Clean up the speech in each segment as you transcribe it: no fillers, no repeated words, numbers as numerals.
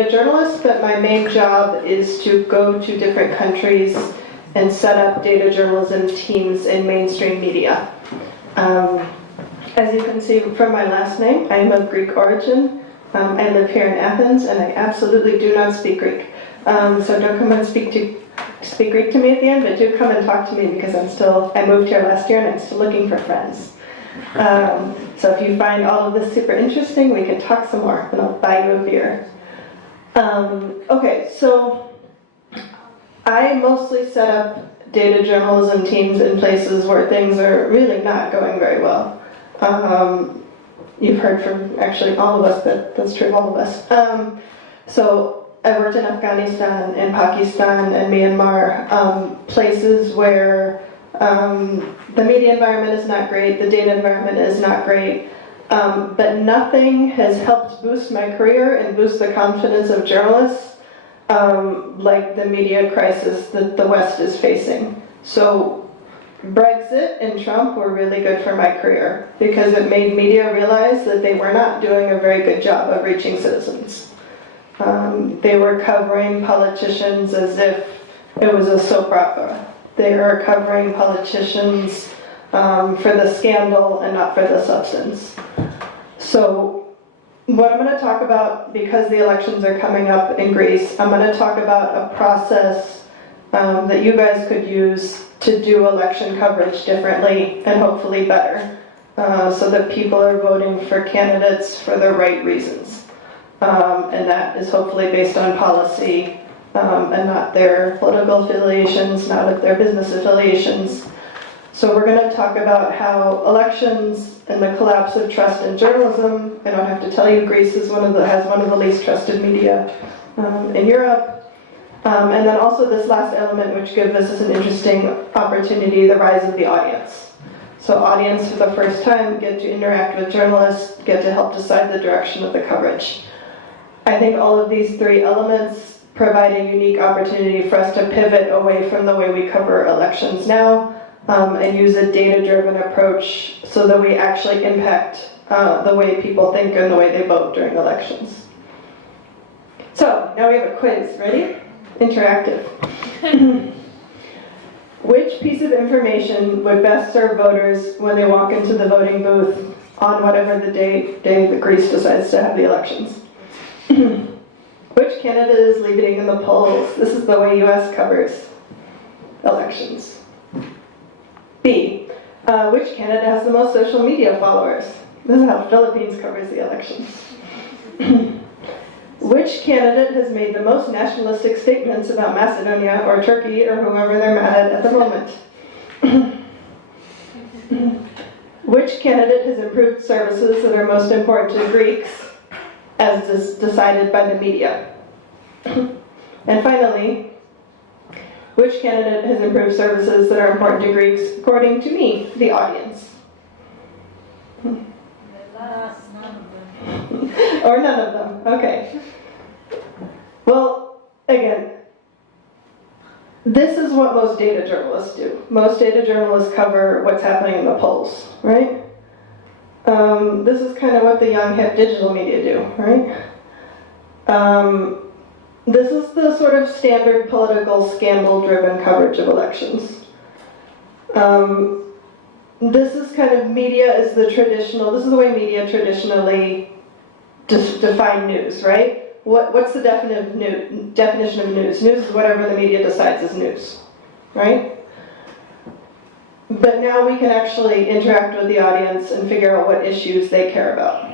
a journalist, but my main job is to go to different countries and set up data journalism teams in mainstream media. As you can see from my last name, I am of Greek origin. I live here in Athens, and I absolutely do not speak Greek. So don't come and speak Greek to me at the end, but do come and talk to me because I moved here last year and I'm still looking for friends. So if you find all of this super interesting, we can talk some more, and I'll buy you a beer. Okay, so I mostly set up data journalism teams in places where things are really not going very well. You've heard from actually all of us, but that's true of all of us. So I worked in Afghanistan and Pakistan and Myanmar, places where the media environment is not great, the data environment is not great, but nothing has helped boost my career and boost the confidence of journalists like the media crisis that the West is facing. So Brexit and Trump were really good for my career because it made media realize that they were not doing a very good job of reaching citizens. They were covering politicians as if it was a soap opera. They are covering politicians for the scandal and not for the substance. So what I'm going to talk about, because the elections are coming up in Greece, I'm going to talk about a process that you guys could use to do election coverage differently and hopefully better, so that people are voting for candidates for the right reasons. And that is hopefully based on policy and not their political affiliations, not their business affiliations. So we're going to talk about how elections and the collapse of trust in journalism. I don't have to tell you, Greece is has one of the least trusted media in Europe. And then also this last element, which gives us an interesting opportunity, the rise of the audience. So audience for the first time get to interact with journalists, get to help decide the direction of the coverage. I think all of these three elements provide a unique opportunity for us to pivot away from the way we cover elections now and use a data-driven approach so that we actually impact the way people think and the way they vote during elections. So now we have a quiz. Ready? Interactive. Which piece of information would best serve voters when they walk into the voting booth on whatever the day that Greece decides to have the elections? Which candidate is leading in the polls? This is the way US covers elections. B. Which candidate has the most social media followers? This is how Philippines covers the elections. Which candidate has made the most nationalistic statements about Macedonia or Turkey or whoever they're mad at the moment? Which candidate has improved services that are most important to Greeks as is decided by the media? And finally, which candidate has improved services that are important to Greeks according to me, the audience? Or none of them. Okay. Well, again, this is what most data journalists do. Most data journalists cover what's happening in the polls, right? This is kind of what the young, hip digital media do, right? This is the sort of standard political scandal-driven coverage of elections. This is kind of media is the traditional, this is the way media traditionally define news, right? What's the definition of news? News is whatever the media decides is news, right? But now we can actually interact with the audience and figure out what issues they care about.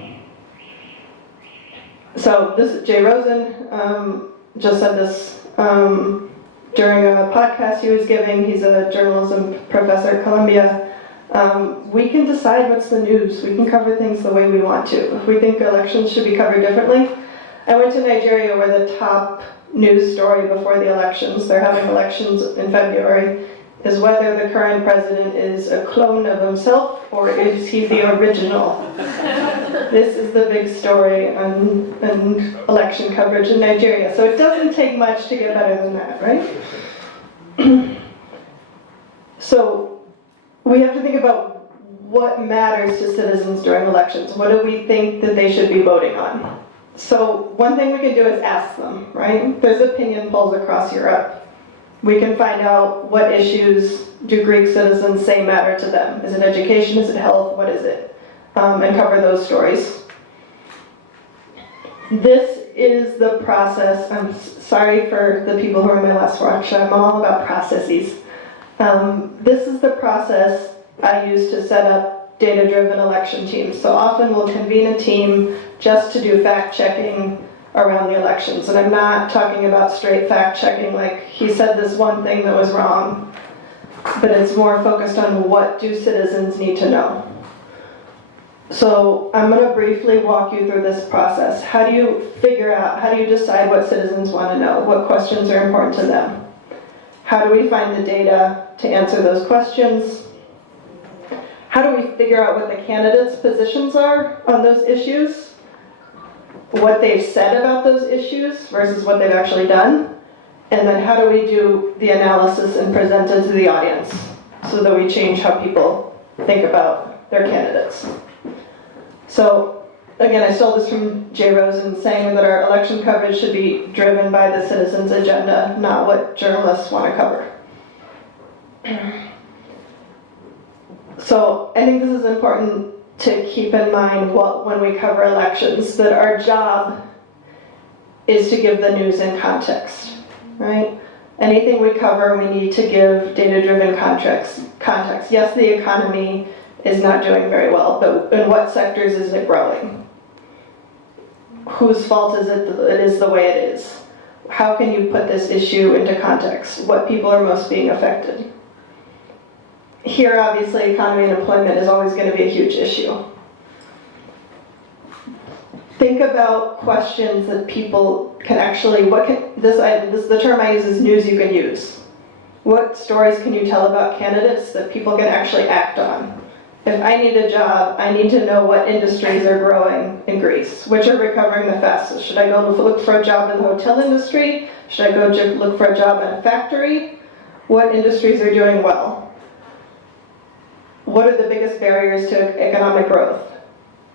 So this is Jay Rosen, just said this during a podcast he was giving. He's a journalism professor at Columbia. We can decide what's the news. We can cover things the way we want to. If we think elections should be covered differently. I went to Nigeria where the top news story before the elections, they're having elections in February, is whether the current president is a clone of himself or is he the original. This is the big story on election coverage in Nigeria. So it doesn't take much to get better than that, right? So we have to think about what matters to citizens during elections. What do we think that they should be voting on? So one thing we can do is ask them, right? There's opinion polls across Europe. We can find out what issues do Greek citizens say matter to them. Is it education? Is it health? What is it? And cover those stories. This is the process. I'm sorry for the people who are in my last workshop. I'm all about processes. This is the process I use to set up data-driven election teams. So often we'll convene a team just to do fact-checking around the elections. And I'm not talking about straight fact-checking like he said this one thing that was wrong, but it's more focused on what do citizens need to know. So I'm going to briefly walk you through this process. How do you decide what citizens want to know? What questions are important to them? How do we find the data to answer those questions? How do we figure out what the candidates' positions are on those issues? What they've said about those issues versus what they've actually done? And then how do we do the analysis and present it to the audience so that we change how people think about their candidates? So, again, I stole this from Jay Rosen, saying that our election coverage should be driven by the citizens' agenda, not what journalists want to cover. So, I think this is important to keep in mind when we cover elections, that our job is to give the news in context, right? Anything we cover, we need to give data-driven context. Yes, the economy is not doing very well, but in what sectors is it growing? Whose fault is it that it is the way it is? How can you put this issue into context? What people are most being affected? Here, obviously, economy and employment is always going to be a huge issue. Think about questions that people can actually, the term I use is news you can use. What stories can you tell about candidates that people can actually act on? If I need a job, I need to know what industries are growing in Greece, which are recovering the fastest. Should I go look for a job in the hotel industry? Should I go look for a job in a factory? What industries are doing well? What are the biggest barriers to economic growth?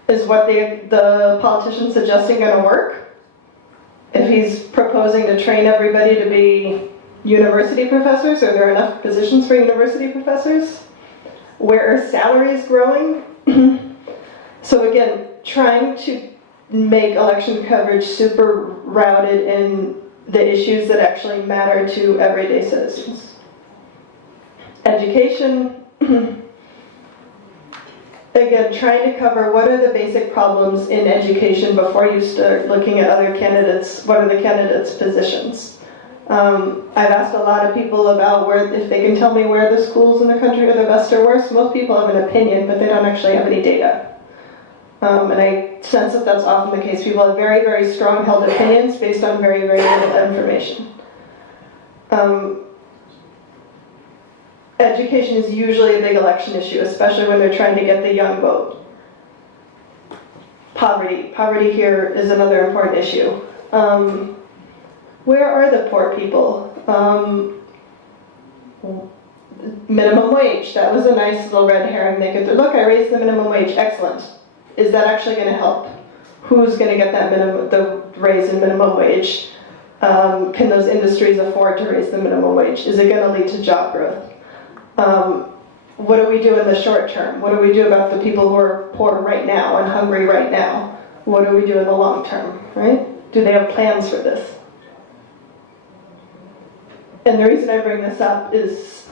Is what the politician suggesting going to work? If he's proposing to train everybody to be university professors, are there enough positions for university professors? Where are salaries growing? So again, trying to make election coverage super routed in the issues that actually matter to everyday citizens. Education. Again, trying to cover what are the basic problems in education before you start looking at other candidates, what are the candidates' positions. I've asked a lot of people about if they can tell me where the schools in the country are the best or worst. Most people have an opinion, but they don't actually have any data. And I sense that that's often the case. People have very, very strong held opinions based on very, very little information. Education is usually a big election issue, especially when they're trying to get the young vote. Poverty here is another important issue. Where are the poor people? Minimum wage, that was a nice little red herring. They could look, I raised the minimum wage, excellent. Is that actually going to help? Who's going to get the raise in minimum wage? Can those industries afford to raise the minimum wage? Is it going to lead to job growth? What do we do in the short term? What do we do about the people who are poor right now and hungry right now? What do we do in the long term, right? Do they have plans for this? And the reason I bring this up is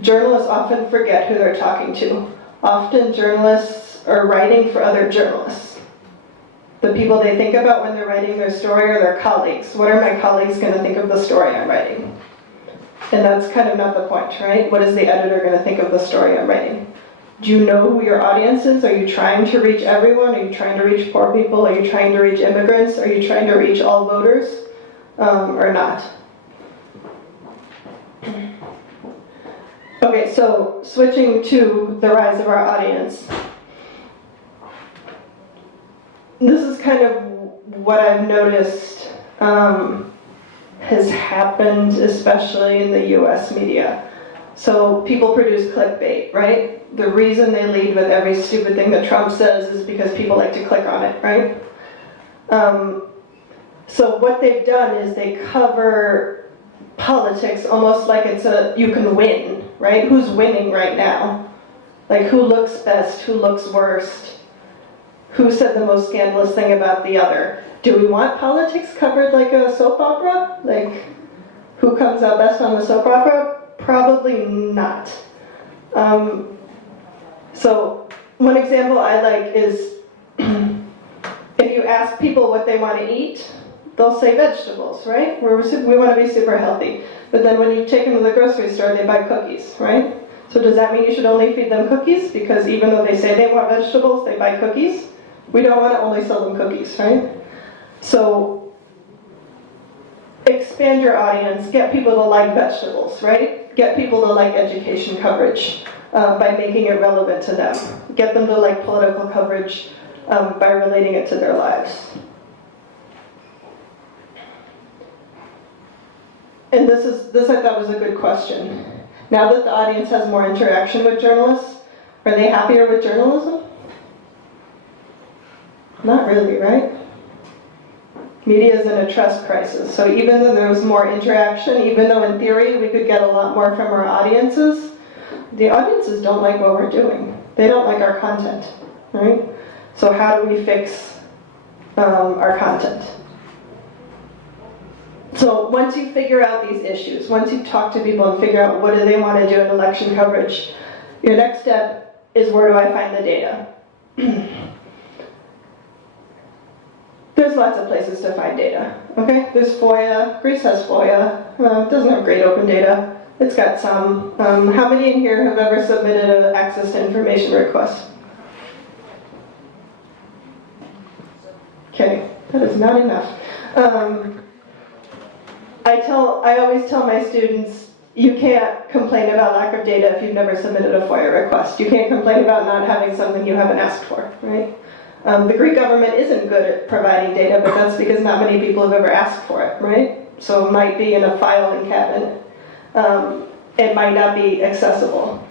journalists often forget who they're talking to. Often journalists are writing for other journalists. The people they think about when they're writing their story are their colleagues. What are my colleagues going to think of the story I'm writing? And that's kind of not the point, right? What is the editor going to think of the story I'm writing? Do you know who your audience is? Are you trying to reach everyone? Are you trying to reach poor people? Are you trying to reach immigrants? Are you trying to reach all voters? Or not? Okay, so switching to the rise of our audience. This is kind of what I've noticed has happened, especially in the US media. So people produce clickbait, right? The reason they lead with every stupid thing that Trump says is because people like to click on it, right? So what they've done is they cover politics almost like it's you can win, right? Who's winning right now? Like who looks best, who looks worst, who said the most scandalous thing about the other. Do we want politics covered like a soap opera? Like who comes out best on the soap opera? Probably not. So one example I like is if you ask people what they want to eat, they'll say vegetables, right? We want to be super healthy. But then when you take them to the grocery store, they buy cookies, right? So does that mean you should only feed them cookies? Because even though they say they want vegetables, they buy cookies? We don't want to only sell them cookies, right? So expand your audience, get people to like vegetables, right? Get people to like education coverage by making it relevant to them. Get them to like political coverage by relating it to their lives. And this I thought was a good question. Now that the audience has more interaction with journalists, are they happier with journalism? Not really, right? Media is in a trust crisis. So even though there was more interaction, even though in theory we could get a lot more from our audiences, the audiences don't like what we're doing. They don't like our content, right? So how do we fix our content? So once you figure out these issues, once you talk to people and figure out what do they want to do in election coverage, your next step is where do I find the data? There's lots of places to find data, okay? There's FOIA, Greece has FOIA, it doesn't have great open data, it's got some. How many in here have ever submitted an access to information request? Okay, that is not enough. I always tell my students, you can't complain about lack of data if you've never submitted a FOIA request. You can't complain about not having something you haven't asked for, right? The Greek government isn't good at providing data, but that's because not many people have ever asked for it, right? So it might be in a filing cabinet. It might not be accessible.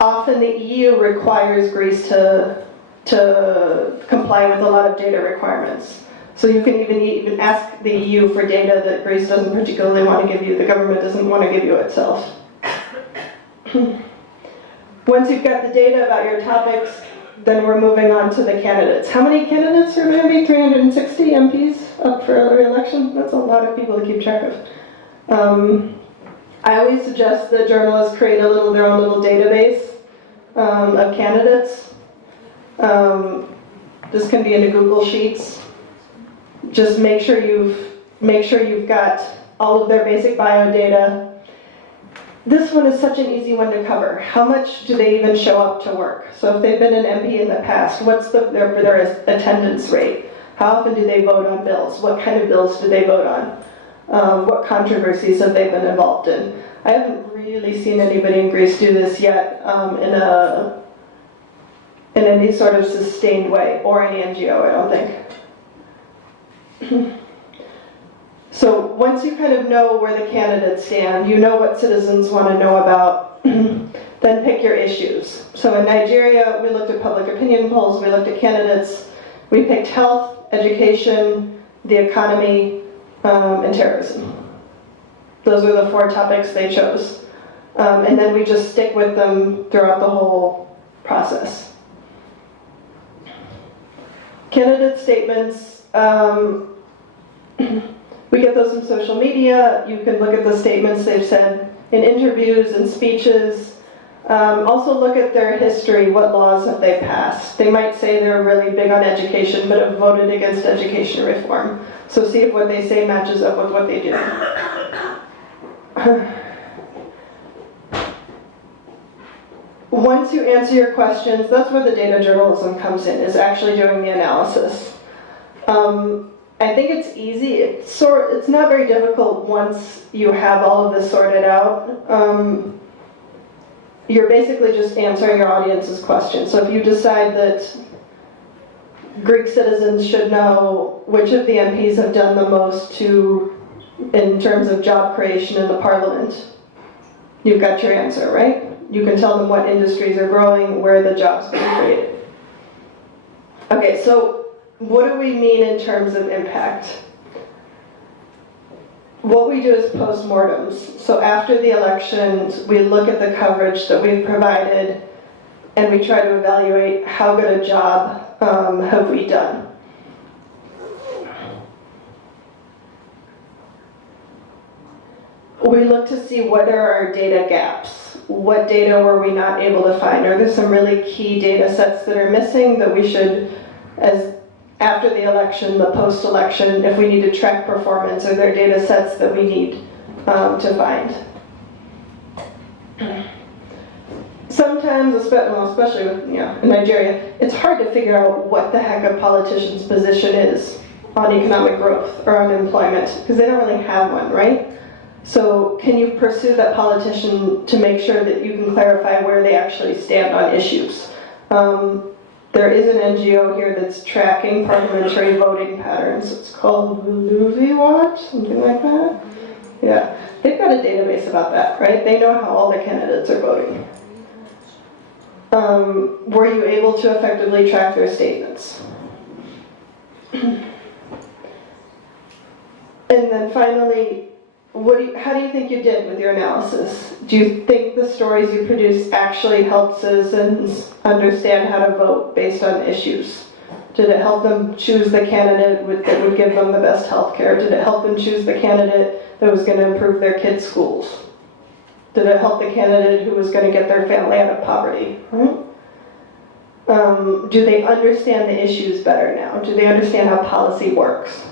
Often the EU requires Greece to comply with a lot of data requirements. So you can even ask the EU for data that Greece doesn't particularly want to give you, the government doesn't want to give you itself. Once you've got the data about your topics, then we're moving on to the candidates. How many candidates are there going to be? 360 MPs up for re-election? That's a lot of people to keep track of. I always suggest that journalists create their own little database of candidates. This can be in the Google Sheets. Just make sure you've got all of their basic bio data. This one is such an easy one to cover. How much do they even show up to work? So if they've been an MP in the past, what's their attendance rate? How often do they vote on bills? What kind of bills do they vote on? What controversies have they been involved in? I haven't really seen anybody in Greece do this yet in any sort of sustained way, or any NGO, I don't think. So once you kind of know where the candidates stand, you know what citizens want to know about, then pick your issues. So in Nigeria, we looked at public opinion polls, we looked at candidates, we picked health, education, the economy, and terrorism. Those were the 4 topics they chose. And then we just stick with them throughout the whole process. Candidate statements, we get those from social media. You can look at the statements they've said in interviews and speeches. Also look at their history, what laws have they passed. They might say they're really big on education, but have voted against education reform. So see if what they say matches up with what they do. Once you answer your questions, that's where the data journalism comes in, is actually doing the analysis. I think it's easy. It's not very difficult once you have all of this sorted out. You're basically just answering your audience's questions. So if you decide that Greek citizens should know which of the MPs have done the most in terms of job creation in the parliament, you've got your answer, right? You can tell them what industries are growing, where the jobs are being created. Okay, so what do we mean in terms of impact? What we do is postmortems. So after the elections, we look at the coverage that we've provided and we try to evaluate how good a job have we done. We look to see what are our data gaps. What data were we not able to find? Are there some really key data sets that are missing that we should, as after the election, the post-election, if we need to track performance, are there data sets that we need to find? Sometimes, especially with, in Nigeria, it's hard to figure out what the heck a politician's position is on economic growth or on employment, because they don't really have one, right? So can you pursue that politician to make sure that you can clarify where they actually stand on issues? There is an NGO here that's tracking parliamentary voting patterns. It's called Luvi Watch, something like that. Yeah, they've got a database about that, right? They know how all the candidates are voting. Were you able to effectively track their statements? And then finally, how do you think you did with your analysis? Do you think the stories you produced actually helped citizens understand how to vote based on issues? Did it help them choose the candidate that would give them the best health care? Did it help them choose the candidate that was going to improve their kids' schools? Did it help the candidate who was going to get their family out of poverty? Right? Do they understand the issues better now? Do they understand how policy works?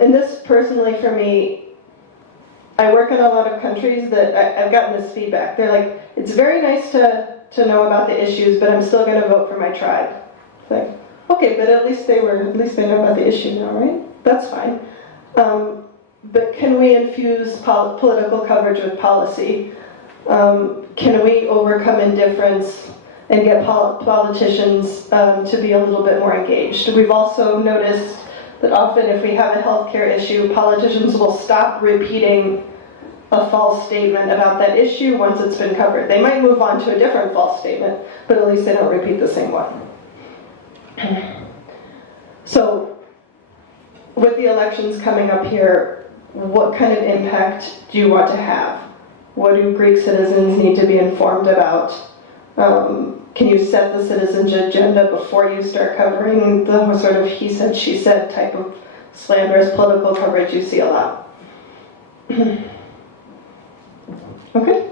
And this personally for me, I work in a lot of countries that I've gotten this feedback. They're like, it's very nice to know about the issues, but I'm still going to vote for my tribe. It's like, okay, but at least they know about the issue now, right? That's fine. But can we infuse political coverage with policy? Can we overcome indifference and get politicians to be a little bit more engaged? We've also noticed that often if we have a healthcare issue, politicians will stop repeating a false statement about that issue once it's been covered. They might move on to a different false statement, but at least they don't repeat the same one. So, with the elections coming up here, what kind of impact do you want to have? What do Greek citizens need to be informed about? Can you set the citizens' agenda before you start covering the sort of he said, she said type of slanderous political coverage you see a lot? Okay?